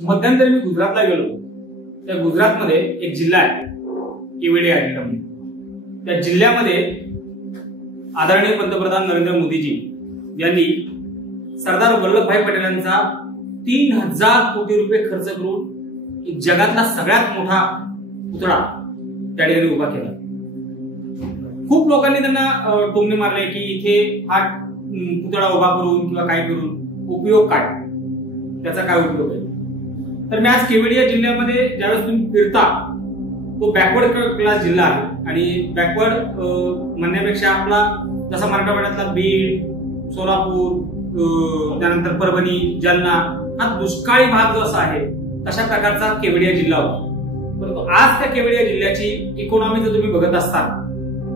मध्यंतरी मी गुजरातला गेलो. त्या गुजरातमध्ये एक जिल्हा आहे केवडिया म्हणून. त्या जिल्ह्यामध्ये आदरणीय पंतप्रधान नरेंद्र मोदीजी यांनी सरदार वल्लभभाई पटेलांचा 3000 कोटी रुपये खर्च करून जगातला सगळ्यात मोठा पुतळा त्या ठिकाणी उभा केला. खूप लोकांनी त्यांना टोमणे मारले की इथे हा पुतळा उभा करून किंवा काय करून उपयोग काय, त्याचा काय उपयोग आहे. तर मी आज केवडिया जिल्ह्यामध्ये ज्यावेळेस तुम्ही फिरता, तो बॅकवर्ड क्लास जिल्हा आहे आणि बॅकवर्ड म्हणण्यापेक्षा आपला जसा मराठवाड्यातला बीड, सोलापूर, त्यानंतर परभणी, जालना हा दुष्काळी भाग जो असा आहे तशा प्रकारचा केवडिया जिल्हा होता. परंतु आज त्या केवडिया जिल्ह्याची इकॉनॉमी जर तुम्ही बघत असाल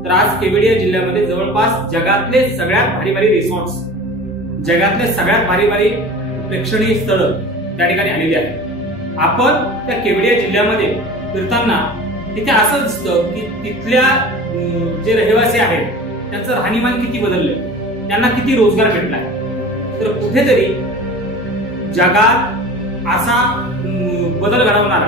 तर आज केवडिया जिल्ह्यामध्ये जवळपास जगातले सगळ्यात भारी भारी रिसॉर्ट्स, जगातले सगळ्यात भारी भारी प्रेक्षणीय स्थळ त्या ठिकाणी आलेली आहेत. आपण त्या केवडिया जिल्ह्यामध्ये फिरताना तिथे असं दिसतं की तिथल्या जे रहिवासी आहेत त्यांचं राहणीमान किती बदललंय, त्यांना किती रोजगार भेटलाय. तर कुठेतरी जगात असा बदल घडवणारा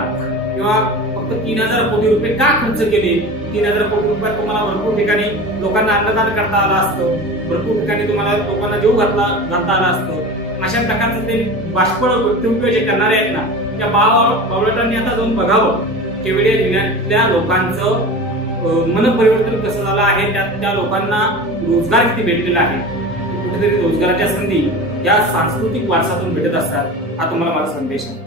किंवा फक्त 3000 कोटी रुपये का खर्च केले, 3000 कोटी रुपयात तुम्हाला भरपूर ठिकाणी लोकांना अन्नदान करता आलं असतं, भरपूर ठिकाणी तुम्हाला लोकांना जीव घालता आला असतं. अशा प्रकारचं ते बाष्पळ वक्तव्य जे करणारे आहेत ना, त्या बावळटांनी आता जाऊन बघावं केवडिया जिल्ह्यातल्या लोकांचं मन परिवर्तन कसं झालं आहे, त्या लोकांना रोजगार किती भेटलेला आहे. कुठेतरी रोजगाराच्या संधी या सांस्कृतिक वारसातून भेटत असतात. हा तुम्हाला माझा संदेश आहे.